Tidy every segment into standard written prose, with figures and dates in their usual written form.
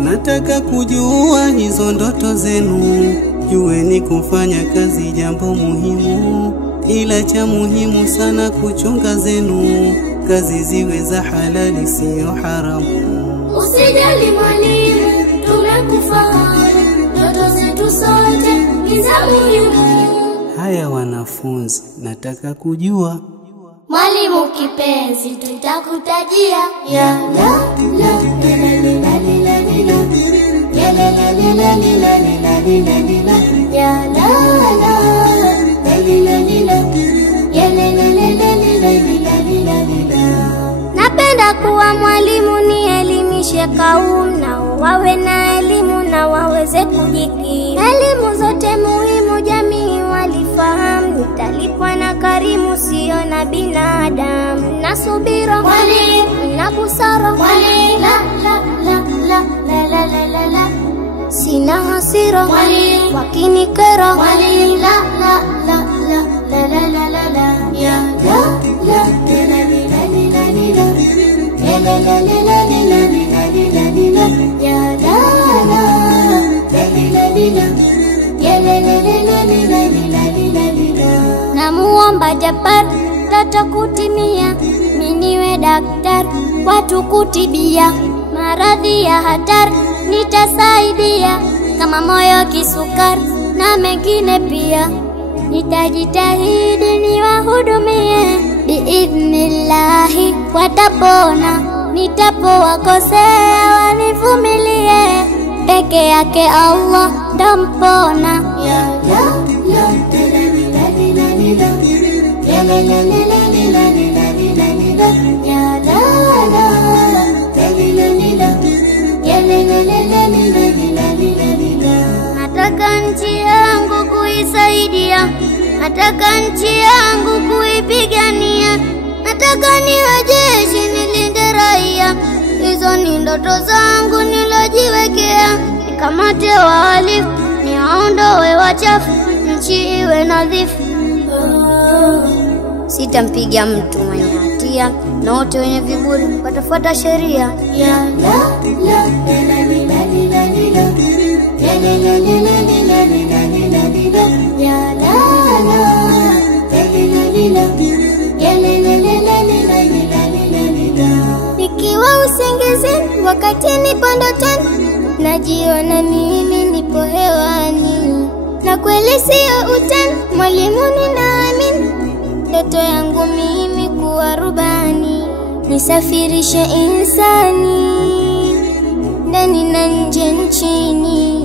Nataka kujua hizo ndoto zenu, jueni kufanya kazi jambo muhimu, ila cha muhimu sana kuchunga zenu, kazi ziwe za halali sio haramu. Usijali mwalimu, tumekufahamu, ndoto zetu sote ni za muhimu. Haya wanafunzi, nataka kujua. Mwalimu kipenzi, tutakutajia ya la la la la la la la ya la la la la la la ya la la ya la. Napenda kuwa mwalimu, nielimishe kaumu, na wawe na elimu na waweze kujikimu. Elimu zote muhimu jamii walifahamu, nitalipwa na karimu sio na binadamu. Na subira mwalimu, na busara mwalimu, la la la la la la la la. Sina hasira mwalimu, wakinikera mwalimu, la la la la la la la la ya la la la la la ya la la la la la ya la la. Namuomba Jabbar ndoto kutimia, miniwe daktari watu kutibia, maradhi ya hatari nitasaidia, kama moyo kisukari na mengine pia. Nitajitahidi niwahudumie, biidhnillahi watapona, nitapowakosea wanivumilie, peke yake Allah ndo mpona ya la la ya la la ya la. Nataka nchi yangu kuisaidia, nataka nchi yangu kuipigania, nataka niwe jeshi nilinde raia. Hizo ni ndoto zangu nilojiwekea, nikamate wahalifu, niwaondoe wachafu, nchi iwe nadhifu. Sitampiga mtu mwenye hatia, na wote wenye viburi watafuata sheria ya la la la la ya la la ya la nikiwa usingizini wakati nipo ndotoni, najiona mimi nipo hewani, na kweli sio utani, mwalimu ninaamini, ndoto yangu mimi kuwa rubani, nisafirishe insani ndani na nje nchini,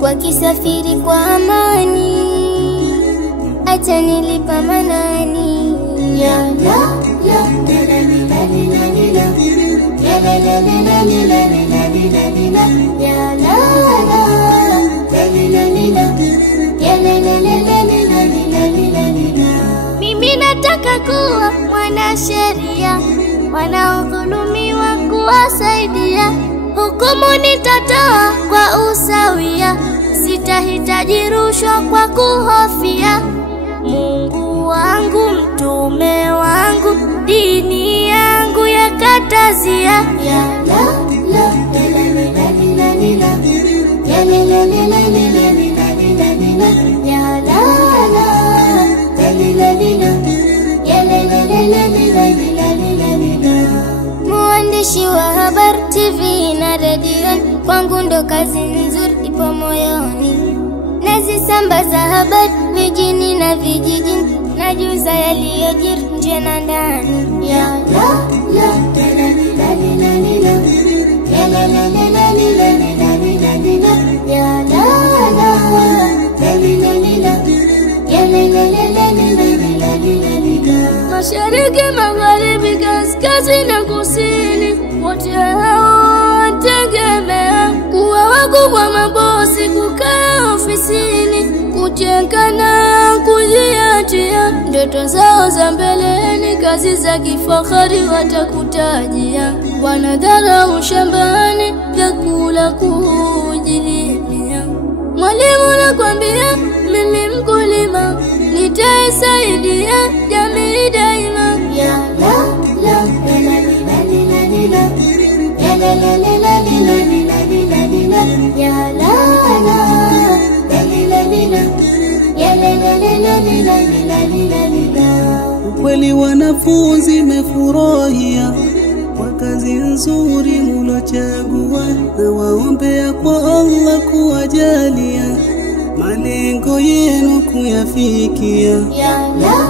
kwa kisafiri kwa amani, acha nilipa manani ya la la la la ya la la la ya la la. Mimi nataka kuwa mwanasheria, wanaodhulumiwa kuwasaidia, hukumu nitatoa kwa usawia, sitahitaji rushwa kwa kuhofia. Mungu wangu, mtume wangu, dini yangu yakatazia ya la la la la ya la la ya la Mwandishi wa habari TV na radio, kwangu ndo kazi nzuri ipo moyoni, nazisambaza habari mijini na vijijini, najuza yaliyojiri nje na ndani ya la la la ya la la ya la. Mashariki, magharibi, kaskazini na kusini, wote hao tegemea kuwa wakubwa mabosi, kukaa ofisini, kutengana, kujiachia ndoto zao za mbeleni, kazi za kifahari watakutajia, wanadharau shambani vyakula kujilimia. Mwalimu nakwambia mimi mkulima, nitaisaidia jamii daima. Ya la la la la la la la, ya la la la la la la la, ya la la la la la, ya la la la la la. Ukweli wanafunzi mefurahia kwa kazi nzuri mulochagua, na waombea kwa Allah kuwajalia malengo yenu kuyafikia. Ya la